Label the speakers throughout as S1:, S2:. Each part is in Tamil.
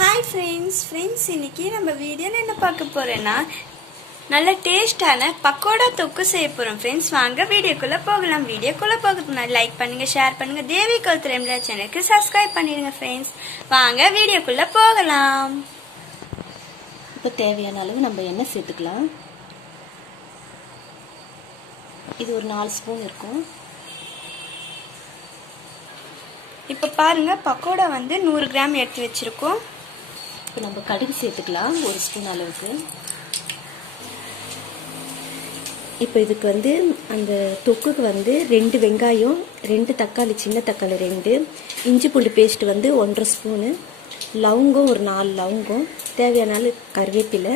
S1: ஹாய் ஃப்ரெண்ட்ஸ் ஃப்ரெண்ட்ஸ் இன்னைக்கு நம்ம வீடியோவில் என்ன பார்க்க போறேன்னா நல்ல டேஸ்டான பக்கோடா தொக்கு செய்ய போகிறோம் ஃப்ரெண்ட்ஸ் வாங்க வீடியோக்குள்ளே போகலாம். வீடியோக்குள்ளே போகிறதுக்கு முன்னாடி லைக் பண்ணுங்கள் ஷேர் பண்ணுங்கள் தேவி கௌத்ரம்ல சேனலுக்கு சப்ஸ்கிரைப் பண்ணிடுங்க ஃப்ரெண்ட்ஸ் வாங்க வீடியோக்குள்ளே போகலாம்.
S2: இப்போ தேவையான அளவு நம்ம எண்ணெய் சேர்த்துக்கலாம். இது ஒரு நாலு ஸ்பூன் இருக்கும்.
S1: இப்போ பாருங்க பக்கோடா வந்து நூறு கிராம் எடுத்து வச்சிருக்கோம்.
S2: இப்போ நம்ம கடுகு சேர்த்துக்கலாம் ஒரு ஸ்பூன் அளவுக்கு. இப்போ இதுக்கு வந்து அந்த தொக்குக்கு வந்து ரெண்டு வெங்காயம் ரெண்டு தக்காளி சின்ன தக்காளி ரெண்டு இஞ்சி பூண்டு பேஸ்ட் வந்து ஒன்றரை ஸ்பூனு லவங்கம் ஒரு நாலு லவங்கம் தேவையான கருவேப்பிலை.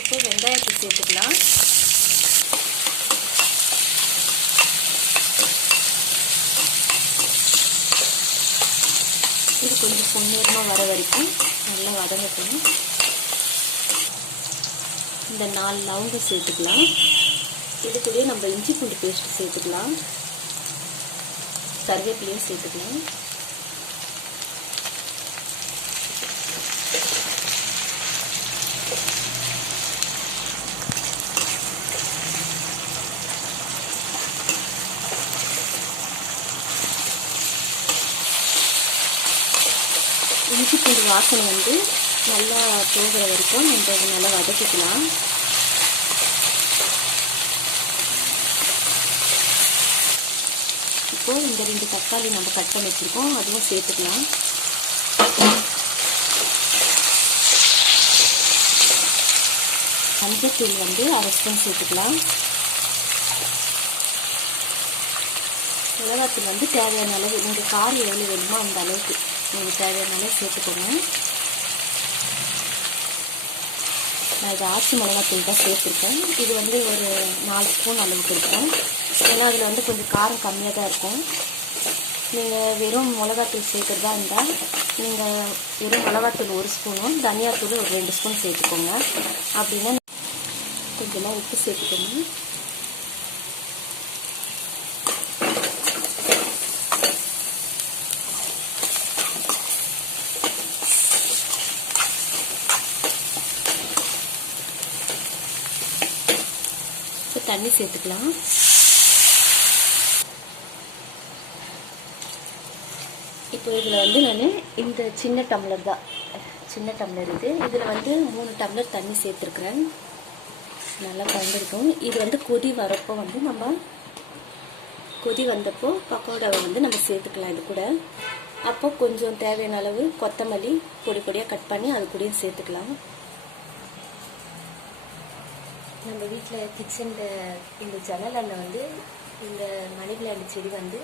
S2: இப்போ வெங்காயத்தை சேர்த்துக்கலாம். பொன்னிறமாக வர வரைக்கும் நல்லா வதங்கட்டும். இந்த நாலு லவங்கம் சேர்த்துக்கலாம். இது கூடயே நம்ம இஞ்சி பூண்டு பேஸ்ட் சேர்த்துக்கலாம். கருவேப்பிலையும் சேர்த்துக்கலாம். இஞ்சி பூண்டு வாசனை வந்து நல்லா போகிற வரைக்கும் நம்ம இதை நல்லா வதக்கிக்கலாம். இப்போது இந்த ரெண்டு தக்காளி நம்ம கட் பண்ணி வச்சுருக்கோம். அதுவும் சேர்த்துக்கலாம். மஞ்சத்தூள் வந்து அரை ஸ்பூன் சேர்த்துக்கலாம். மிளகாத்தூள் வந்து தேவையான அளவு நீங்கள் காரம் எவ்வளோ வேணுமோ? அந்த அளவுக்கு. நீங்கள் தேவையான சேர்த்துக்கோங்க. நான் இது ஆச்சி மிளகாத்தூள் தான் சேர்த்துருக்கேன். இது வந்து ஒரு நாலு ஸ்பூன் அளவுக்கு இருக்கும். ஏன்னா அதில் வந்து கொஞ்சம் காரம் கம்மியாக தான் இருக்கும். நீங்கள் வெறும் மிளகாத்தூள் சேர்க்குறதா இருந்தால் நீங்கள் வெறும் மிளகாத்தூள் ஒரு ஸ்பூனும் தனியாத்தூள் ஒரு ரெண்டு ஸ்பூன் சேர்த்துக்கோங்க. அப்படின்னா கொஞ்சமாக உப்பு சேர்த்துக்கோங்க. தண்ணி சேர்த்துக்கலாம். இப்போ இதில் வந்து நான் இந்த சின்ன டம்ளர் தான். சின்ன டம்ளர் இது. இதில் வந்து மூணு டம்ளர் தண்ணி சேர்த்துருக்குறேன். நல்லா கலந்துருக்கும். இது வந்து கொதி வரப்போ வந்து நம்ம கொதி வந்தப்போ பக்கோடாவை வந்து நம்ம சேர்த்துக்கலாம் இது கூட. அப்போ கொஞ்சம் தேவையான அளவு கொத்தமல்லி பொடி பொடியாக கட் பண்ணி அது கூடயும் சேர்த்துக்கலாம். நம்ம வீட்டில் கிச்சனில் இந்த ஜன்னல் அண்ணன் வந்து இந்த மணி விளையாண்டு செடி வந்து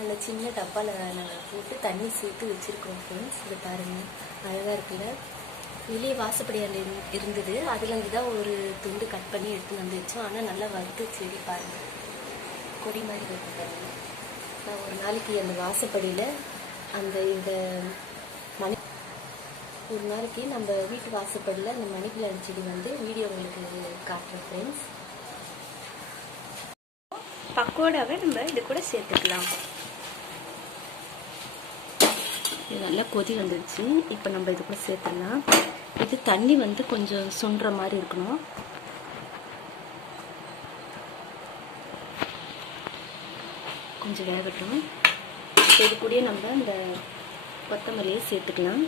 S2: அந்த சின்ன டப்பாவில் நாங்கள் போட்டு தண்ணி சேர்த்து வச்சுருக்கோம் ஃப்ரெண்ட்ஸ் இது பாருங்கள் அழகாக இருக்குல்ல? வெளியே வாசப்படியாண்டு இருந்தது. அதுலேருந்து தான் ஒரு துண்டு கட் பண்ணி எடுத்து வந்து வச்சோம். ஆனால் நல்லா வறுத்து செடி பாருங்கள் கொடி மாதிரி இருக்கு நான் ஒரு நாளைக்கு அந்த வாசப்படியில் அந்த இந்த மணி ஒரு நாளைக்கு நம்ம வீட்டு வாசப்படியில் அந்த மணி பிளான் செடி வந்து வீடியோ உங்களுக்கு காட்டுறேன் ஃப்ரெண்ட்ஸ்
S1: பக்கோடாவை நம்ம இது கூட சேர்த்துக்கலாம்.
S2: இது நல்லா கொதி வந்துடுச்சு இப்போ நம்ம இது கூட சேர்த்துடலாம். இது தண்ணி வந்து கொஞ்சம் சுண்டுற மாதிரி இருக்கணும். கொஞ்சம் வேகட்டும். இது கூடயே நம்ம இந்த கொத்தமல்லியை சேர்த்துக்கலாம்.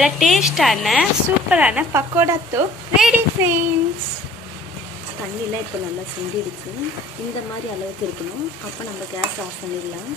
S1: நல்ல டேஸ்டான சூப்பரான பக்கோடா தோப் ரெடி ஃப்ரெண்ட்ஸ்
S2: தண்ணியெலாம் இப்போ நல்லா சுண்டிடுச்சு இந்த மாதிரி அளவுக்கு இருக்கணும். அப்போ நம்ம கேஸ் ஆஃப் பண்ணிடலாம்.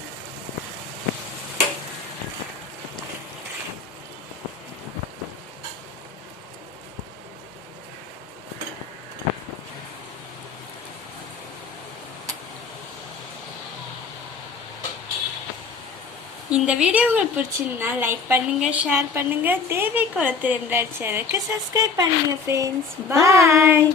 S1: இந்த வீடியோ உங்களுக்கு பிடிச்சிருந்தா லைக் பண்ணுங்க ஷேர் பண்ணுங்க. தேவி குளத்தில் சேனலுக்கு சப்ஸ்கிரைப் பண்ணுங்க ஃப்ரெண்ட்ஸ் பாய்